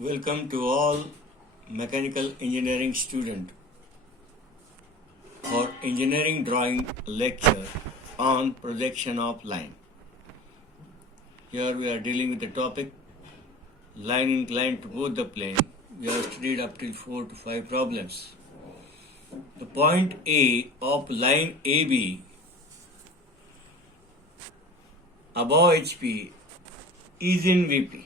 Welcome to all mechanical engineering student for engineering drawing lecture on projection of line. Here we are dealing with the topic line inclined to both the plane. We have studied up till 4 to 5 problems. The point A of line AB above HP is in VP.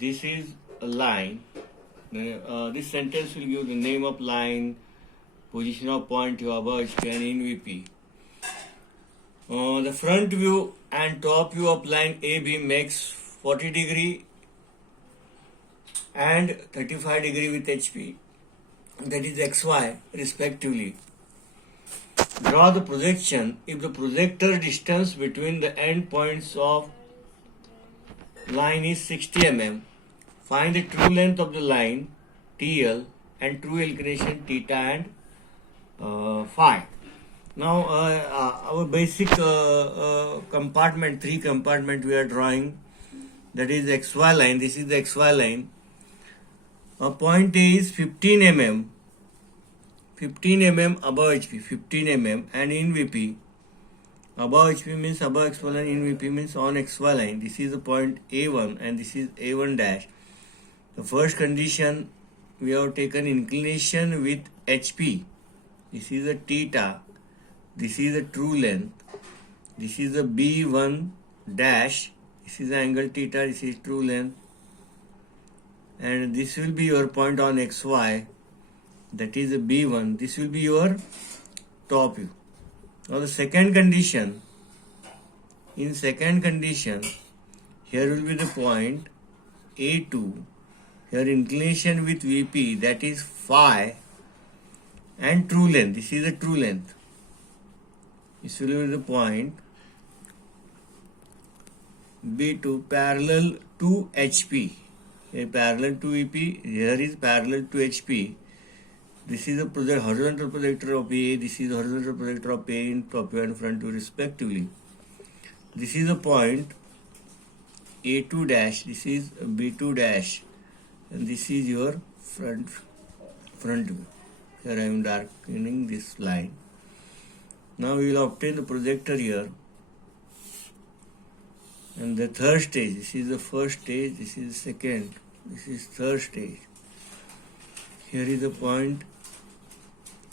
This is a line. This sentence will give the name of line, position of point above HP and in VP. The front view and top view of line AB makes 40 degree and 35 degree with HP, that is XY respectively. Draw the projection if the projector distance between the end points of line is 60 mm. Find the true length of the line TL and true inclination theta and phi. Now our basic compartment, 3 compartment we are drawing, that is XY line. This is the XY line. Point A is 15 mm above HP, 15 mm, and in VP. Above HP means above XY line, in VP means on XY line. This is the point A1 and this is A1 dash. The first condition, we have taken inclination with HP. This is a theta. This is the true length. This is the B1 dash. This is the angle theta. This is true length. And this will be your point on XY. That is the B1. This will be your top view. Now the second condition. In second condition, here will be the point A2. Here inclination with VP, that is phi, and true length. This is the true length. This will be the point B2 parallel to HP. Here parallel to VP, here is parallel to HP. This is the horizontal projector of A, this is the horizontal projector of A in top view and front view respectively. This is the point A2 dash, this is B2 dash, and this is your front view. Here I am darkening this line. Now we will obtain the projector here. And the third stage, this is the first stage, this is the second, this is third stage. Here is the point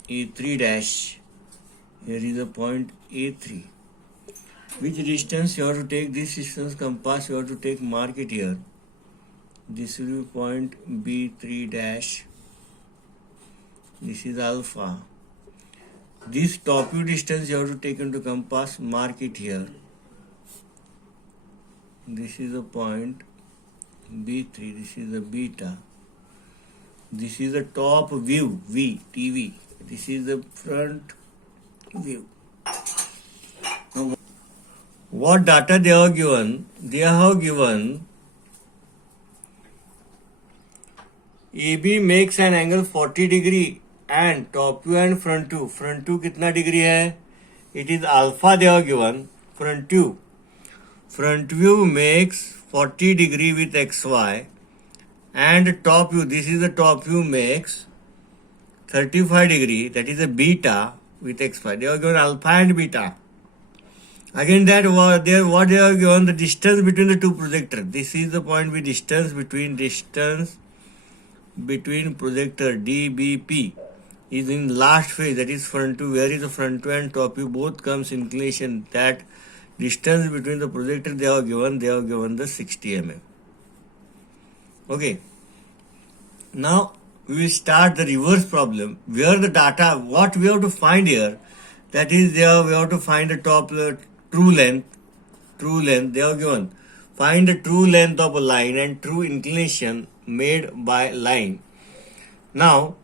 A3 dash, here is the point A3. Which distance you have to take? This distance compass you have to take, mark it here. This will be point B3 dash, this is alpha. This top view distance you have to take into compass, mark it here. This is the point B3, this is the beta. This is the top view, V, TV. This is the front view. Now, what data they have given? They have given AB makes an angle 40 degree and top view and front view. Front view कितना degree है? It is alpha they have given. Front view. Front view makes 40 degree with XY and top view, this is the top view, makes 35 degree, that is a beta with XY. They have given alpha and beta. Again that what they have given the distance between the two projectors. This is the point with distance between projector DBP is in last phase, that is front view. Where is the front view and top view? Both comes inclination. That distance between the projector they have given the 60 mm. Okay. Now we will start the reverse problem where the data, what we have to find here, that is there we have to find the top true length they have given. Find the true length of a line and true inclination made by line. Now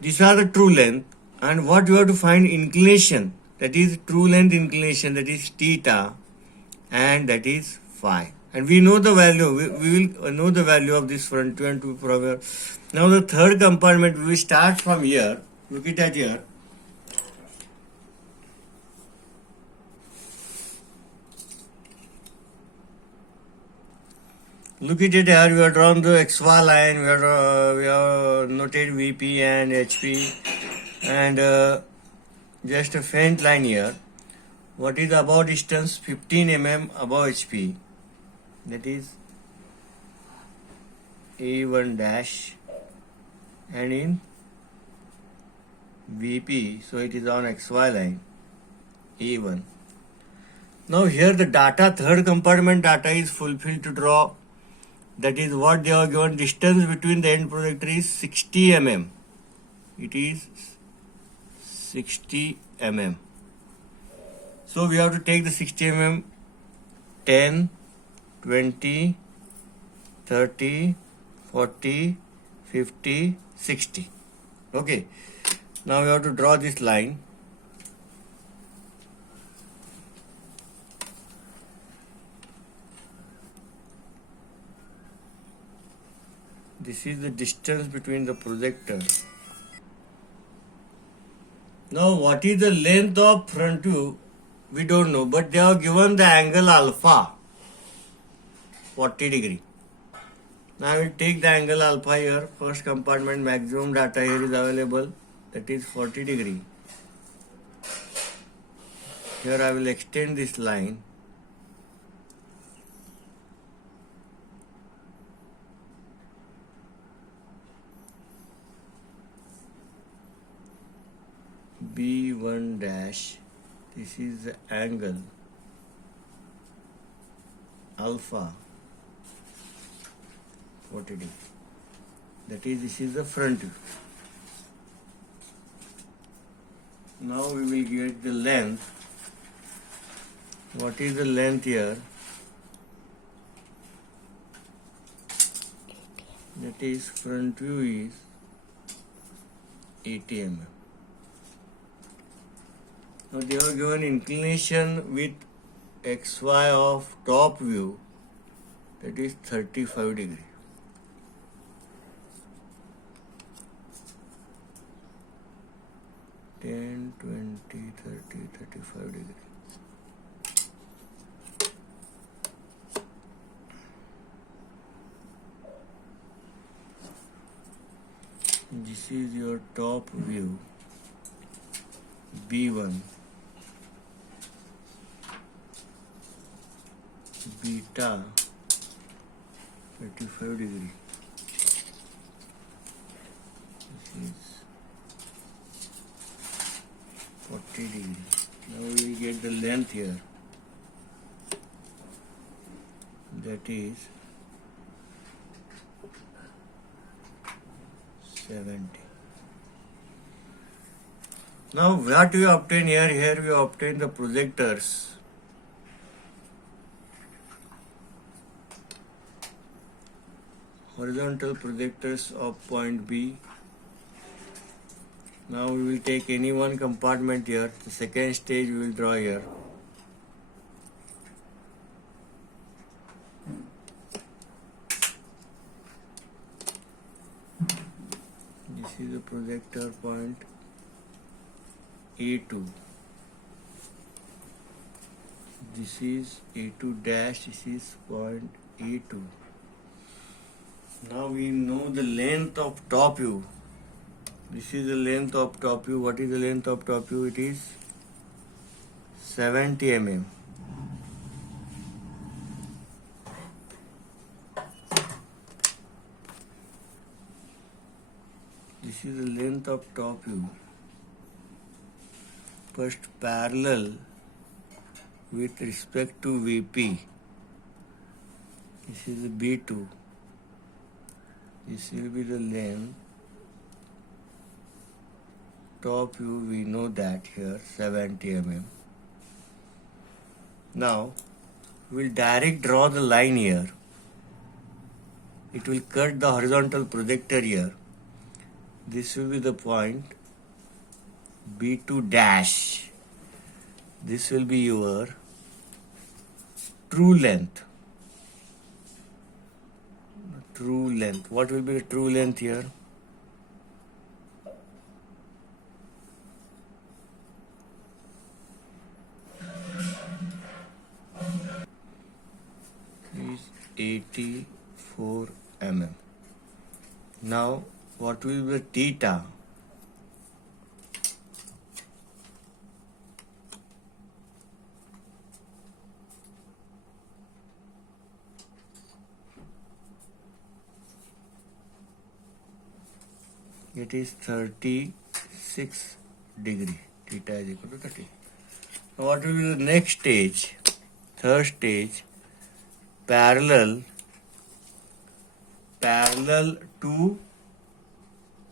these are the true length, and what you have to find inclination, that is true length inclination, that is theta and that is phi. And we know the value, we will know the value of this front view and two problem. Now the third compartment, we will start from here. Look it at here. Look at it here. We have drawn the XY line. We have noted VP and HP, and just a faint line here. What is the above distance? 15 mm above HP. That is A1 dash, and in VP, so it is on XY line, A1. Now here the data, third compartment data is fulfilled to draw. That is what they have given. Distance between the end projector is 60 mm. It is 60 mm. So we have to take the 60 mm, 10, 20, 30, 40, 50, 60. Okay. Now we have to draw this line. This is the distance between the projector. Now what is the length of front view? We don't know, but they have given the angle alpha, 40 degree. Now I will take the angle alpha here. First compartment maximum data here is available. That is 40 degree. Here I will extend this line. B1 dash. This is the angle alpha 40 degree. That is, this is the front view. Now we will get the length. What is the length here? That is, front view is 80 mm. Now they are given inclination with XY of top view, that is 35 degree. Ten, 20, 30, 35 degree. This is your top view, B1. Beta 35 degree. This is 40 degree. Now we will get the length here. That is 70. Now what we obtain here? Here we obtain the projectors. Horizontal projectors of point B. Now we will take any one compartment here. The second stage we will draw here. This is the projector point A2. This is A2 dash. This is point A2. Now we know the length of top view. This is the length of top view. What is the length of top view? It is 70 mm. This is the length of top view. First parallel with respect to VP. This is the B2. This will be the length. Top view, we know that here, 70 mm. Now, we'll direct draw the line here. It will cut the horizontal projector here. This will be the point B2 dash. This will be your true length. True length. What will be the true length here? Is 80 84 mm. Now what will be the theta? It is 36 degree. Theta is equal to 30. Now what will be the next stage? Third stage, parallel to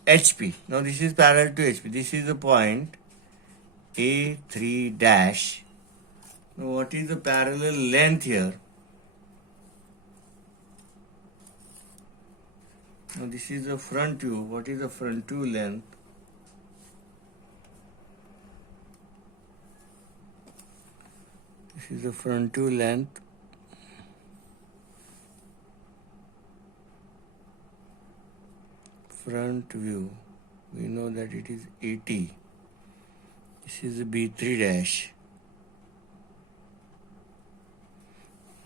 HP. Now this is parallel to HP. This is the point A3 dash. Now what is the parallel length here? Now this is the front view. What is the front view length? This is the front view length. Front view, we know that it is 80. This is the B3 dash.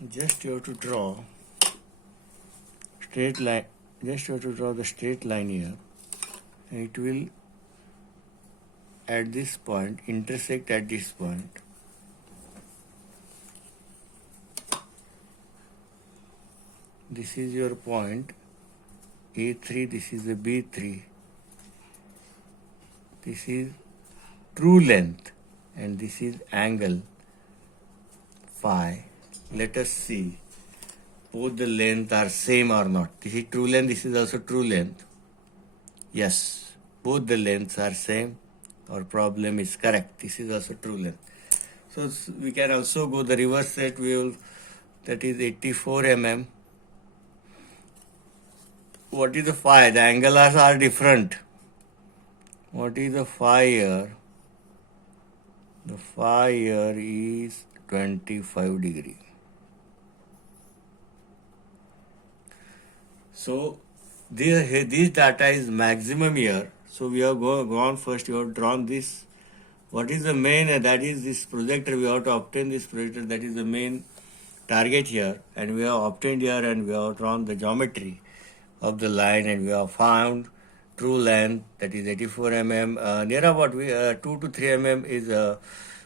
Just you have to draw straight line. Just you have to draw the straight line here. It will at this point intersect at this point. This is your point A3, this is the B3. This is true length and this is angle phi. Let us see both the length are same or not. This is true length, this is also true length. Yes, both the lengths are same. Our problem is correct. This is also true length. So we can also go the reverse set. We will, that is 84 mm. What is the phi? The angles are different. What is the phi here? The phi here is 25 degree. So this data is maximum here. So we have gone first, you have drawn this. What is the main? That is this projector. We have to obtain this projector. That is the main target here. And we have obtained here and we have drawn the geometry of the line and we have found true length, that is 84 mm. Near about 2 to 3 mm is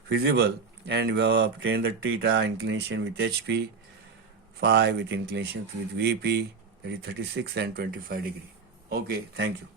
feasible, and we have obtained the theta inclination with HP, phi with inclinations with VP, that is 36 and 25 degree. Okay, thank you.